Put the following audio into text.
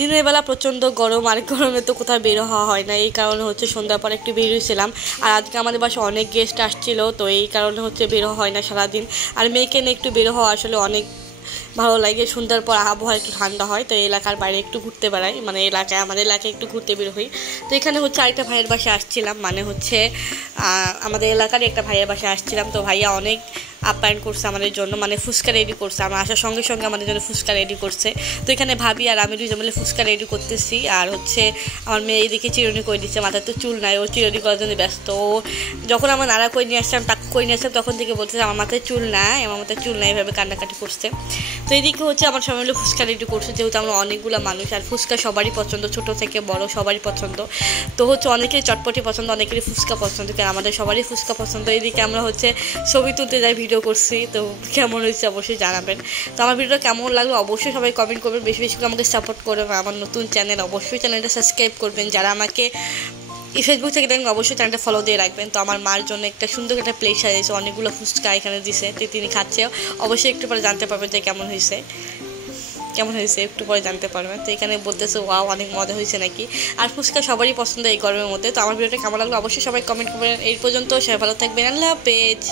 দিনের বেলা প্রচণ্ড গরম, আর গরমে তো কোথাও বের হওয়া হয় না, এই কারণে হচ্ছে সন্ধ্যার পর একটু বেরিয়েছিলাম। আর আজকে আমাদের বাসায় অনেক গেস্ট আসছিলো, তো এই কারণে হচ্ছে বের হওয়া হয় না সারাদিন। আর মেয়েকে নিয়ে একটু বের হওয়া আসলে অনেক ভালো লাগে। সন্ধ্যার পর আবহাওয়া একটু ঠান্ডা হয়, তো এই এলাকার বাইরে একটু ঘুরতে বেড়াই, মানে আমাদের এলাকায় একটু ঘুরতে বের হই। তো এখানে হচ্ছে আরেকটা ভাইয়ের বাসায় আসছিলাম, মানে হচ্ছে আমাদের এলাকারই একটা ভাইয়ের বাসায় আসছিলাম। তো ভাইয়া অনেক আপ্যায়ন করছে আমাদের জন্য, মানে ফুচকা রেডি করছে, আমরা আসার সঙ্গে সঙ্গে আমাদের জন্য ফুচকা রেডি করছে। তো এখানে ভাবি আর আমি দুজন মিলে ফুচকা রেডি করতেছি। আর হচ্ছে আমার মেয়ে এইদিকে চিরুনি করে দিচ্ছে, মাথায় তো চুল নাই, ও চিরুনি করার জন্য ব্যস্ত। ও যখন আমার নাড়া করে নিয়ে আসলাম, টাক করে নিয়ে আসলাম, তখন থেকে বলতেছে আমার মাথায় চুল নাই, আমার মাথায় চুল নাই, এভাবে কান্নাকাটি করছে। তো এইদিকে হচ্ছে আমার সবাই মিলে ফুচকা রেডি করছে, যেহেতু আমরা অনেকগুলো মানুষ, আর ফুচকা সবারই পছন্দ, ছোটো থেকে বড় সবারই পছন্দ। তো হচ্ছে অনেকেরই চটপটি পছন্দ, অনেকেরই ফুচকা পছন্দ, কারণ আমাদের সবারই ফুচকা পছন্দ। এইদিকে আমরা হচ্ছে ছবি তুলতে যাই, ভিডিও করছি। তো কেমন হয়েছে অবশ্যই জানাবেন। তো আমার ভিডিওটা কেমন লাগলো অবশ্যই সবাই কমেন্ট করবেন, বেশি বেশি করে আমাকে সাপোর্ট করবেন। আমার নতুন চ্যানেল, অবশ্যই চ্যানেলটা সাবস্ক্রাইব করবেন। যারা আমাকে ফেসবুক থেকে দেখবেন অবশ্যই চ্যানেলটা ফলো দিয়ে রাখবেন। তো আমার মার জন্য একটা সুন্দর একটা প্লেট সাজিয়েছে, অনেকগুলো ফুচকা এখানে দিছে, তিনি খাচ্ছে। অবশ্যই একটু পরে জানতে পারবেন যে কেমন হয়েছে একটু পরে জানতে পারবেন। তো এখানে বলতেছে ওয়াও অনেক মজা হয়েছে নাকি। আর ফুচকা সবারই পছন্দ এই গরমের মধ্যে। তো আমার ভিডিওটা কেমন লাগলো অবশ্যই সবাই কমেন্ট করবেন। এই পর্যন্ত সবাই ভালো থাকবেন, আল্লাহ হাফেজ।